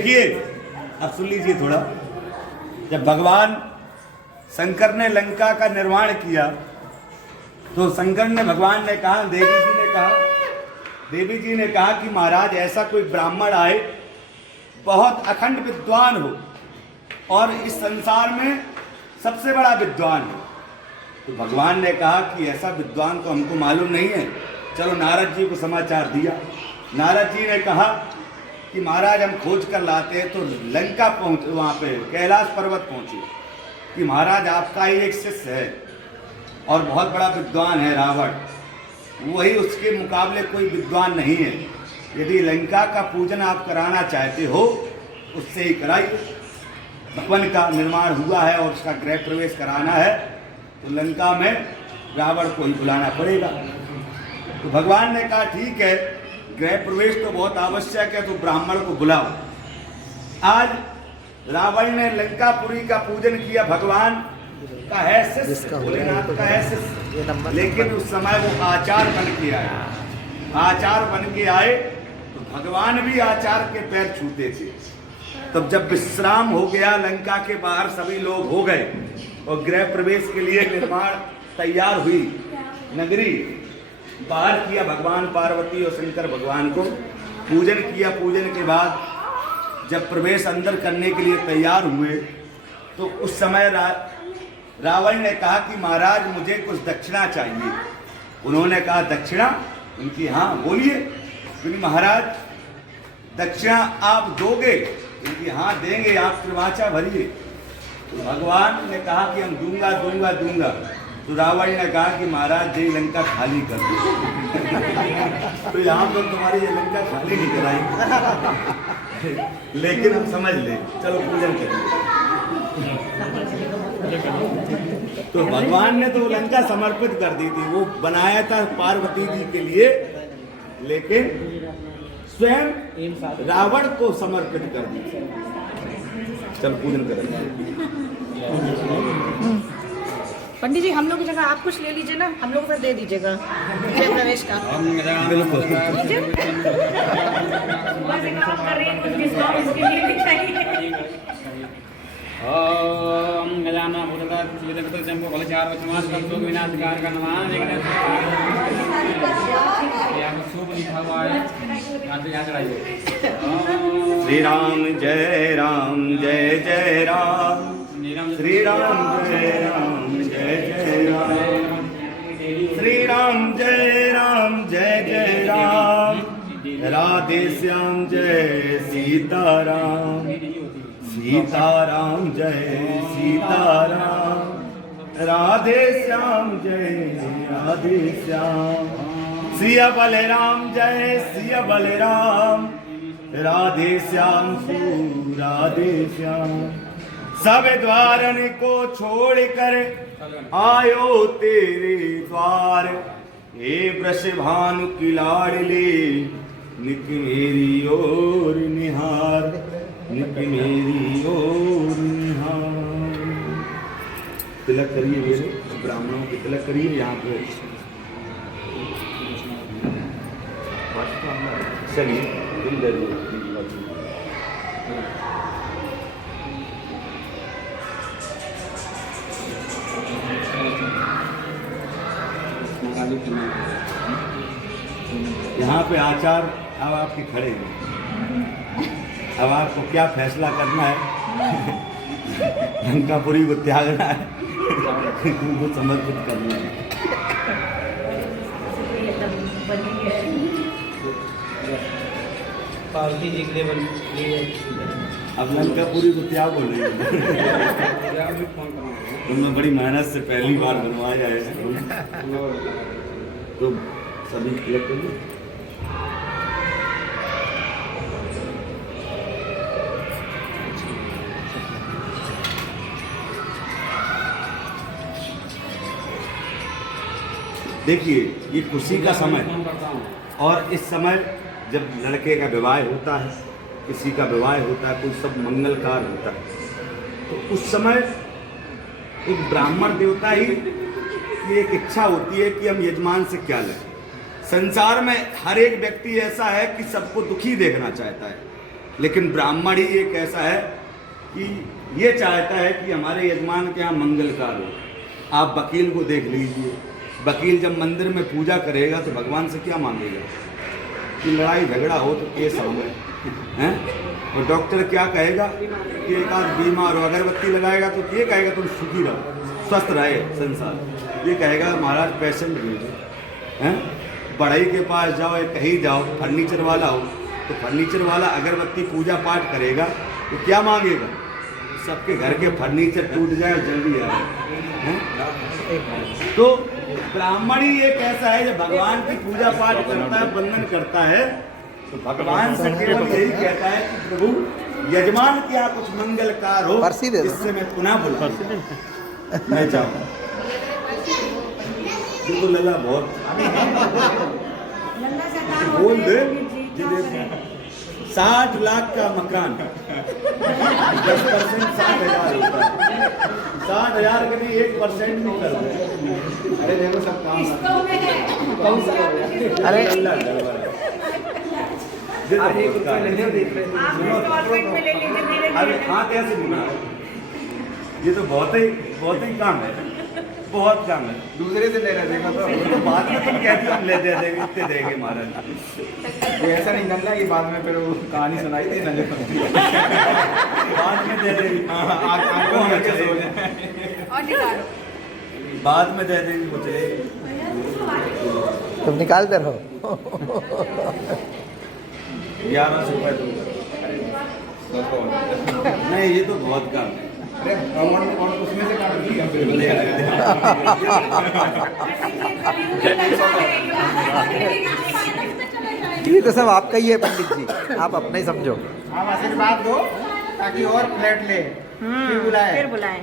देखिए, अब सुन लीजिए थोड़ा। जब भगवान शंकर ने लंका का निर्माण किया तो शंकर ने भगवान ने कहा, देवी जी ने कहा कि महाराज ऐसा कोई ब्राह्मण आए बहुत अखंड विद्वान हो और इस संसार में सबसे बड़ा विद्वान हो। तो भगवान ने कहा कि ऐसा विद्वान तो हमको मालूम नहीं है, चलो नारद जी को समाचार दिया। नारद जी ने कहा कि महाराज हम खोज कर लाते हैं। तो लंका पहुँचे, वहाँ पे कैलाश पर्वत पहुँचे कि महाराज आपका ही एक शिष्य है और बहुत बड़ा विद्वान है रावण, वही उसके मुकाबले कोई विद्वान नहीं है। यदि लंका का पूजन आप कराना चाहते हो उससे ही कराइए। भवन का निर्माण हुआ है और उसका गृह प्रवेश कराना है तो लंका में रावण को ही बुलाना पड़ेगा। तो भगवान ने कहा ठीक है, गृह प्रवेश तो बहुत आवश्यक है, तो ब्राह्मण को बुलाओ। आज रावण ने लंकापुरी का पूजन किया, भगवान का है शिष्य, भोलेनाथ का है शिष्य, लेकिन उस समय वो आचार बन के आए। आचार बन के आए तो भगवान भी आचार के पैर छूते थे। तब जब विश्राम हो गया, लंका के बाहर सभी लोग हो गए और गृह प्रवेश के लिए निर्माण तैयार हुई, नगरी बाहर किया भगवान पार्वती और शंकर भगवान को पूजन किया। पूजन के बाद जब प्रवेश अंदर करने के लिए तैयार हुए तो उस समय रावण ने कहा कि महाराज मुझे कुछ दक्षिणा चाहिए। उन्होंने कहा दक्षिणा? उनकी हाँ बोलिए। क्योंकि महाराज दक्षिणा आप दोगे? उनकी हाँ देंगे, आप त्रिवाचा भरिए। तो भगवान ने कहा कि हम दूंगा दूंगा दूंगा। तो रावण ने कहा कि महाराज ये लंका खाली कर दो। तो यहाँ पर तुम्हारी ये लंका खाली नहीं कराएंगे, लेकिन हम समझ ले, चलो पूजन करें। तो भगवान ने तो लंका समर्पित कर दी थी, वो बनाया था पार्वती जी के लिए, लेकिन स्वयं रावण को समर्पित कर दी। चल पूजन करेंगे। पंडित जी हम लोग की जगह आप कुछ ले लीजिए ना, हम लोग को दे दीजिएगा प्रवेश का। बिल्कुल ओम गजानन भूतदा चिदगत जंबो भलचार वचमास कर्तो विनाशकार का नमः। यहाँ शुभ लिखा हुआ है, यहाँ चढ़ाइए। श्री राम जय राम जय जय राम, श्री राम जय राम जय जय राम, श्री राम जय राम जय जय राम, राधे श्याम जय सीताराम, सीताराम जय सीताराम, राधे श्याम जय राधे श्याम, सिया बलराम जय सिया बलराम, राधे श्याम सु राधे श्याम। सब द्वारन को छोड़कर आयो तेरे द्वार, हे वृषभानु की लाडली निक मेरी ओर निहार, निक मेरी ओर निहार। तिलक करिए मेरे ब्राह्मणों के तिलक करिए यहाँ पे। चलिए यहाँ पे आचार अब आपके खड़े हैं। अब आपको क्या फैसला करना है? लंकापुरी को त्यागना है, उनको समर्पित करना है। पार्वती जी के लिए अब लंकापुरी को त्याग बोल रही है। तुमने बड़ी मेहनत से पहली बार बनवाया है, तो सभी क्लिक करिए। देखिए ये खुशी का समय, और इस समय जब लड़के का विवाह होता है, किसी का विवाह होता है, कोई सब मंगलकार होता है, तो उस समय एक ब्राह्मण देवता ही की एक इच्छा होती है कि हम यजमान से क्या लें। संसार में हर एक व्यक्ति ऐसा है कि सबको दुखी देखना चाहता है, लेकिन ब्राह्मण ही एक ऐसा है कि ये चाहता है कि हमारे यजमान के यहाँ मंगलकार हो। आप वकील को देख लीजिए, वकील जब मंदिर में पूजा करेगा तो भगवान से क्या मांगेगा कि लड़ाई झगड़ा हो तो केस आवे हैं। और डॉक्टर क्या कहेगा कि एक आध बीमार हो, अगरबत्ती लगाएगा तो ये कहेगा तुम सुखी रहो, स्वस्थ रहे संसार। ये कहेगा महाराज पेशेंट भेजो हैं। बढ़ई के पास जाओ या कहीं जाओ, फर्नीचर वाला हो तो फर्नीचर वाला अगरबत्ती पूजा पाठ करेगा तो क्या मांगेगा, सबके घर के फर्नीचर टूट जाए और जल्दी आए हैं। तो ब्राह्मण ही एक ऐसा है जो भगवान की पूजा पाठ करता है, वंदन करता है, तो भगवान से केवल यही कहता है कि प्रभु यजमान के यहाँ कुछ मंगलकार हो, इससे मैं पुनः बुला मैं चाहूँ। बिल्कुल लल्ला बहुत बोल दे 60 लाख का मकान 10% 60,000 होता है। 60,000 के लिए 1% नहीं कर दे। अरे देखो सब काम कौन सा अरे अरे हाँ कैसे बिना, ये तो बहुत ही काम है, बहुत काम है। दूसरे से ले रहे देखो तो बाद में तुम कहती हो हम ले दे देंगे, इतने देंगे महाराज। ये ऐसा नहीं करना कि बाद में फिर वो कहानी सुनाई थी ना, बाद में दे देंगे, बाद में दे देंगे मुझे। तुम निकालते रहो। 1100 रुपये दूंगा। नहीं ये तो बहुत काम है। और उसमें से काट दिया ये तो सब आपका ही है पंडित जी, आप अपना ही समझो। आप आशीर्वाद दो ताकि और फ्लैट ले, फिर बुलाए। फिर बुलाएं।